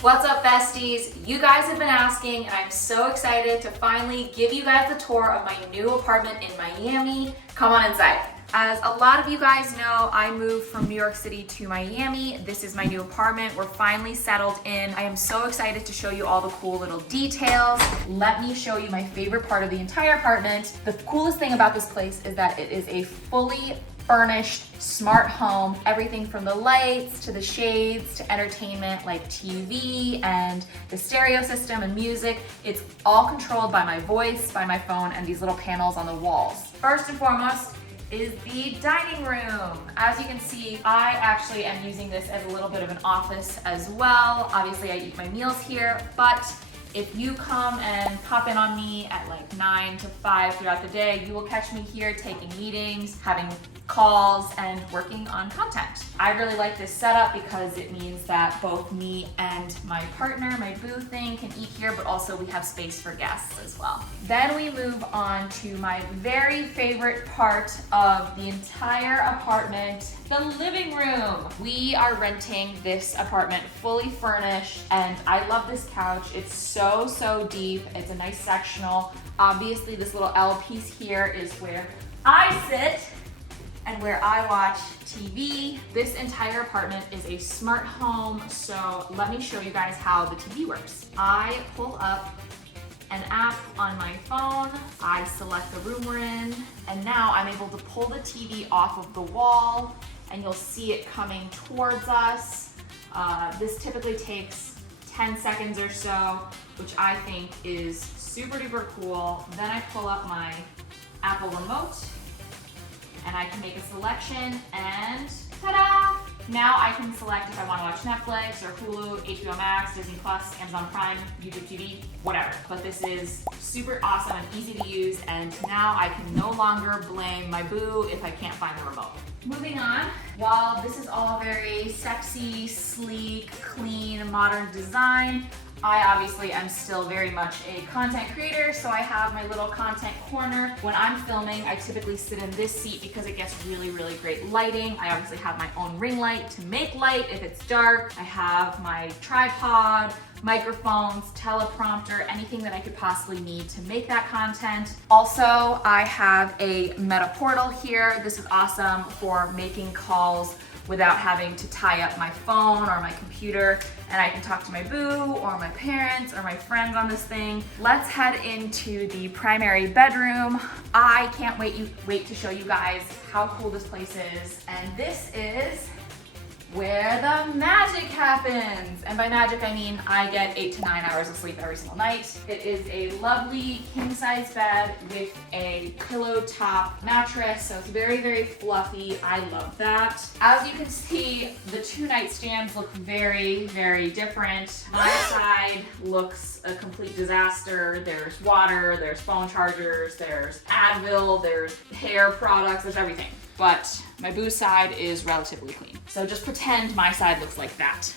What's up, besties? You guys have been asking, and I'm so excited to finally give you guys the tour of my new apartment in Miami. Come on inside. As a lot of you guys know, I moved from New York City to Miami. This is my new apartment. We're finally settled in. I am so excited to show you all the cool little details. Let me show you my favorite part of the entire apartment. The coolest thing about this place is that it is a fully furnished, smart home. Everything from the lights to the shades to entertainment like TV and the stereo system and music. It's all controlled by my voice, by my phone, and these little panels on the walls. First and foremost is the dining room. As you can see, I actually am using this as a little bit of an office as well. Obviously, I eat my meals here, but if you come and pop in on me at like 9 to 5 throughout the day, you will catch me here taking meetings, having calls, and working on content. I really like this setup because it means that both me and my partner, my boo thing, can eat here, but also we have space for guests as well. Then we move on to my very favorite part of the entire apartment, the living room. We are renting this apartment fully furnished, and I love this couch. It's so deep. It's a nice sectional. Obviously, this little L piece here is where I sit and where I watch TV. This entire apartment is a smart home, so let me show you guys how the TV works. I pull up an app on my phone, I select the room we're in, and now I'm able to pull the TV off of the wall, and you'll see it coming towards us. This typically takes 10 seconds or so, which I think is super duper cool. Then I pull up my Apple remote, and I can make a selection, and ta-da! Now I can select if I want to watch Netflix or Hulu, HBO Max, Disney Plus, Amazon Prime, YouTube TV, whatever. But this is super awesome and easy to use, and now I can no longer blame my boo if I can't find the remote. Moving on, while this is all very sexy, sleek, clean, modern design, I obviously am still very much a content creator, so I have my little content corner. When I'm filming, I typically sit in this seat because it gets really great lighting. I obviously have my own ring light to make light if it's dark. I have my tripod, microphones, teleprompter, anything that I could possibly need to make that content. Also, I have a Meta portal here. This is awesome for making calls without having to tie up my phone or my computer, and I can talk to my boo or my parents or my friends on this thing. Let's head into the primary bedroom. I can't wait to show you guys how cool this place is, and this is where the magic happens. And by magic, I mean I get 8 to 9 hours of sleep every single night. It is a lovely king-size bed with a pillow top mattress, so it's very fluffy. I love that. As you can see, the 2 nightstands look very different. My side looks a complete disaster. There's water, there's phone chargers, there's Advil, there's hair products, there's everything. But my boo's side is relatively clean. So just pretend my side looks like that.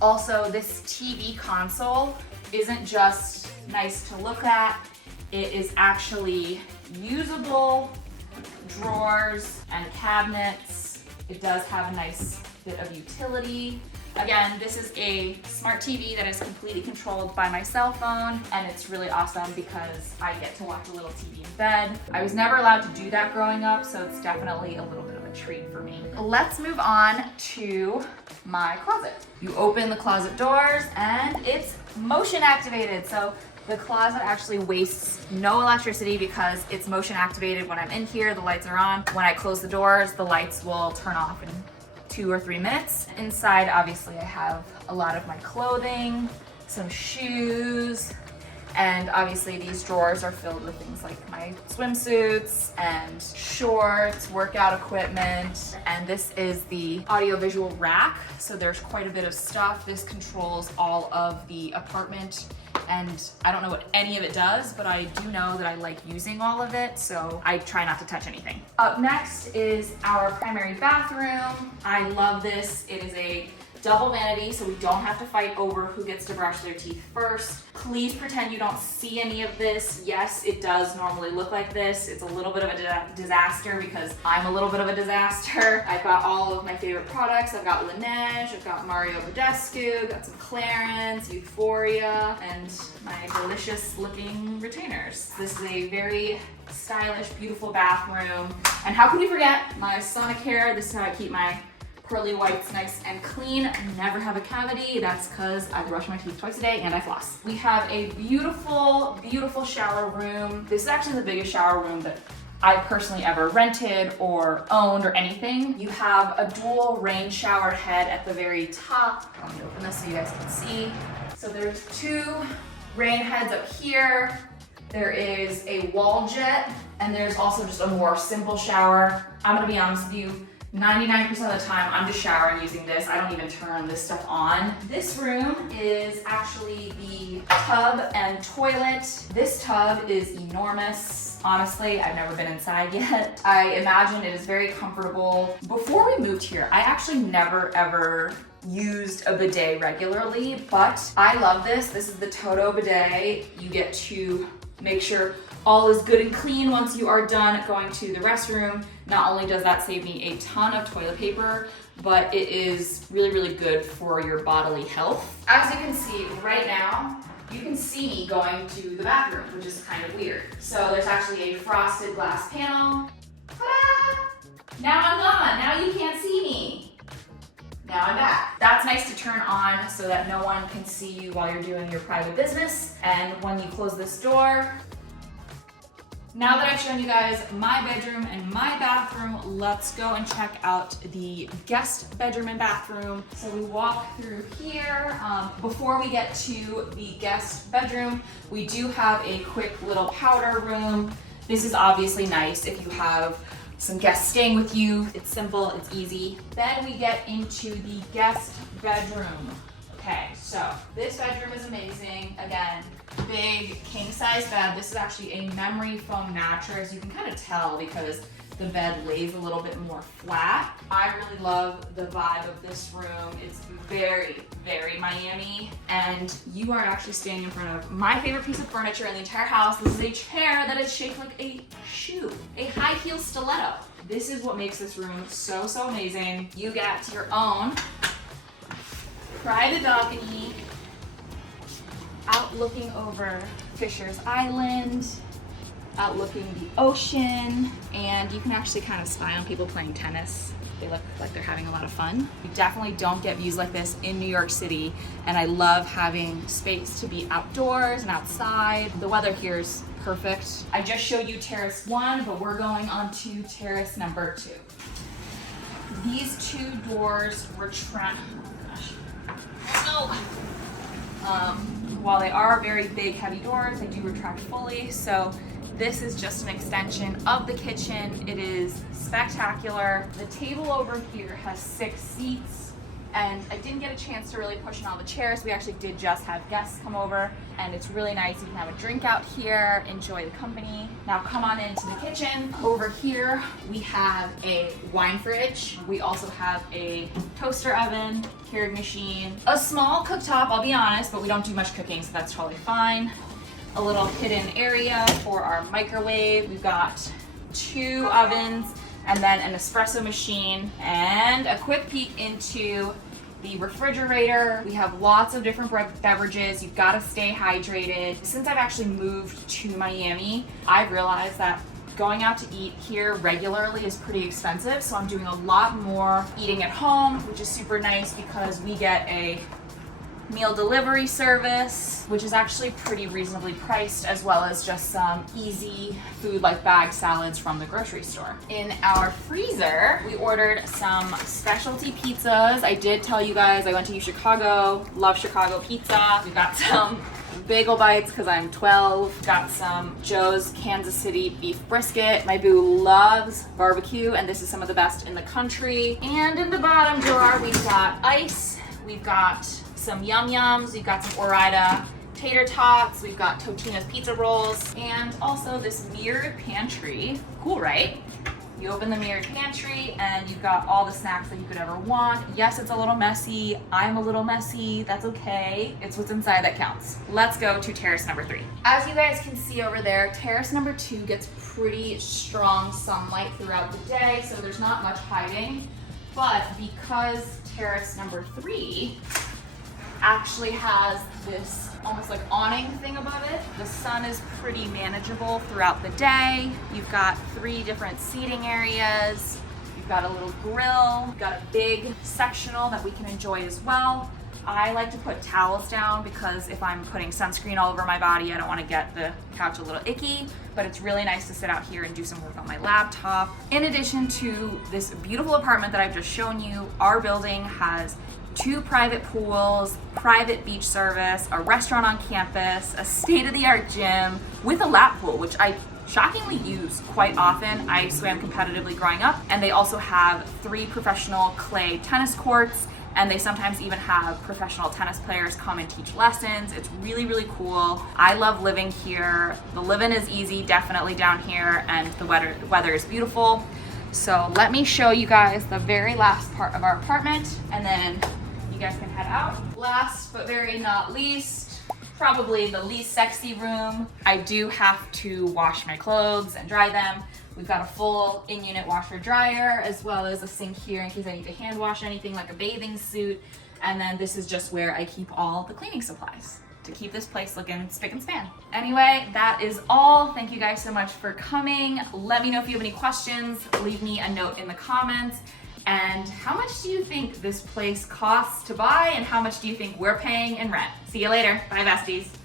Also, this TV console isn't just nice to look at, it is actually usable. Drawers and cabinets. It does have a nice bit of utility. Again, this is a smart TV that is completely controlled by my cell phone, and it's really awesome because I get to watch a little TV in bed. I was never allowed to do that growing up, so it's definitely a little bit of a treat for me. Let's move on to my closet. You open the closet doors and it's motion activated. So the closet actually wastes no electricity because it's motion activated. When I'm in here, the lights are on. When I close the doors, the lights will turn off in 2 or 3 minutes. Inside, obviously, I have a lot of my clothing, some shoes, and obviously these drawers are filled with things like my swimsuits and shorts, workout equipment, and this is the audiovisual rack. So there's quite a bit of stuff. This controls all of the apartment, and I don't know what any of it does, but I do know that I like using all of it, so I try not to touch anything. Up next is our primary bathroom. I love this. It is a double vanity, so we don't have to fight over who gets to brush their teeth first. Please pretend you don't see any of this. Yes, it does normally look like this. It's a little bit of a disaster because I'm a little bit of a disaster. I've got all of my favorite products. I've got Laneige, I've got Mario Badescu, got some Clarins, Euphoria, and my delicious looking retainers. This is a very stylish, beautiful bathroom. And how could you forget my Sonic hair? This is how I keep my pearly whites nice and clean. I never have a cavity. That's because I brush my teeth twice a day and I floss. We have a beautiful, beautiful shower room. This is actually the biggest shower room that I personally ever rented or owned or anything. You have a dual rain shower head at the very top. Let me open this so you guys can see. So there's two rain heads up here. There is a wall jet, and there's also just a more simple shower. I'm gonna be honest with you, 99% of the time, I'm just showering using this. I don't even turn this stuff on. This room is actually the tub and toilet. This tub is enormous. Honestly, I've never been inside yet. I imagine it is very comfortable. Before we moved here, I actually never ever used a bidet regularly, but I love this. This is the Toto bidet. You get to make sure all is good and clean once you are done going to the restroom. Not only does that save me a ton of toilet paper, but it is really, really good for your bodily health. As you can see right now, you can see me going to the bathroom, which is kind of weird. So there's actually a frosted glass panel. Ta-da! Now I'm gone, now you can't see me. Now I'm back. That's nice to turn on so that no one can see you while you're doing your private business. And when you close this door, now that I've shown you guys my bedroom and my bathroom, let's go and check out the guest bedroom and bathroom. So we walk through here. Before we get to the guest bedroom, we do have a quick little powder room. This is obviously nice if you have some guests staying with you. It's simple, it's easy. Then we get into the guest bedroom. Okay, so this bedroom is amazing. Again, big king size bed. This is actually a memory foam mattress. You can kind of tell because the bed lays a little bit more flat. I really love the vibe of this room. It's very, very Miami. And you are actually standing in front of my favorite piece of furniture in the entire house. This is a chair that is shaped like a shoe, a high heel stiletto. This is what makes this room so, so amazing. You get your own private balcony out looking over Fisher's Island, out looking the ocean, and you can actually kind of spy on people playing tennis. They look like they're having a lot of fun. You definitely don't get views like this in New York City, and I love having space to be outdoors and outside. The weather here is perfect. I just showed you terrace 1, but we're going on to terrace number 2. These two doors retract. While they are very big, heavy doors, they do retract fully. So this is just an extension of the kitchen. It is spectacular. The table over here has 6 seats, and I didn't get a chance to really push in all the chairs. We actually did just have guests come over, and it's really nice. You can have a drink out here, enjoy the company. Now come on into the kitchen. Over here, we have a wine fridge. We also have a toaster oven, Keurig machine, a small cooktop, I'll be honest, but we don't do much cooking, so that's totally fine. A little hidden area for our microwave. We've got 2 ovens, and then an espresso machine, and a quick peek into the refrigerator. We have lots of different beverages. You've got to stay hydrated. Since I've actually moved to Miami, I've realized that going out to eat here regularly is pretty expensive, so I'm doing a lot more eating at home, which is super nice because we get a meal delivery service, which is actually pretty reasonably priced, as well as just some easy food like bag salads from the grocery store. In our freezer, we ordered some specialty pizzas. I did tell you guys I went to Chicago, love Chicago pizza. We got some bagel bites because I'm 12. Got some Joe's Kansas City beef brisket. My boo loves barbecue, and this is some of the best in the country. And in the bottom drawer, we've got ice. We've got some Yum Yums, we've got some Ore-Ida tater tots, we've got Totino's pizza rolls, and also this mirrored pantry. Cool, right? You open the mirrored pantry and you've got all the snacks that you could ever want. Yes, it's a little messy. I'm a little messy. That's okay. It's what's inside that counts. Let's go to terrace number 3. As you guys can see over there, terrace number 2 gets pretty strong sunlight throughout the day, so there's not much hiding. But because terrace number 3 actually has this almost like awning thing above it, the sun is pretty manageable throughout the day. You've got 3 different seating areas. You've got a little grill. You've got a big sectional that we can enjoy as well. I like to put towels down because if I'm putting sunscreen all over my body, I don't want to get the couch a little icky, but it's really nice to sit out here and do some work on my laptop. In addition to this beautiful apartment that I've just shown you, our building has 2 private pools, private beach service, a restaurant on campus, a state-of-the-art gym with a lap pool, which I shockingly use quite often. I swam competitively growing up, and they also have 3 professional clay tennis courts, and they sometimes even have professional tennis players come and teach lessons. It's really, really cool. I love living here. The living is easy, definitely down here, and the weather is beautiful. So let me show you guys the very last part of our apartment, and then you guys can head out. Last but very not least, probably the least sexy room. I do have to wash my clothes and dry them. We've got a full in-unit washer dryer, as well as a sink here in case I need to hand wash anything like a bathing suit. And then this is just where I keep all the cleaning supplies to keep this place looking spick and span. Anyway, that is all. Thank you guys so much for coming. Let me know if you have any questions. Leave me a note in the comments. And how much do you think this place costs to buy, and how much do you think we're paying in rent? See you later. Bye, besties.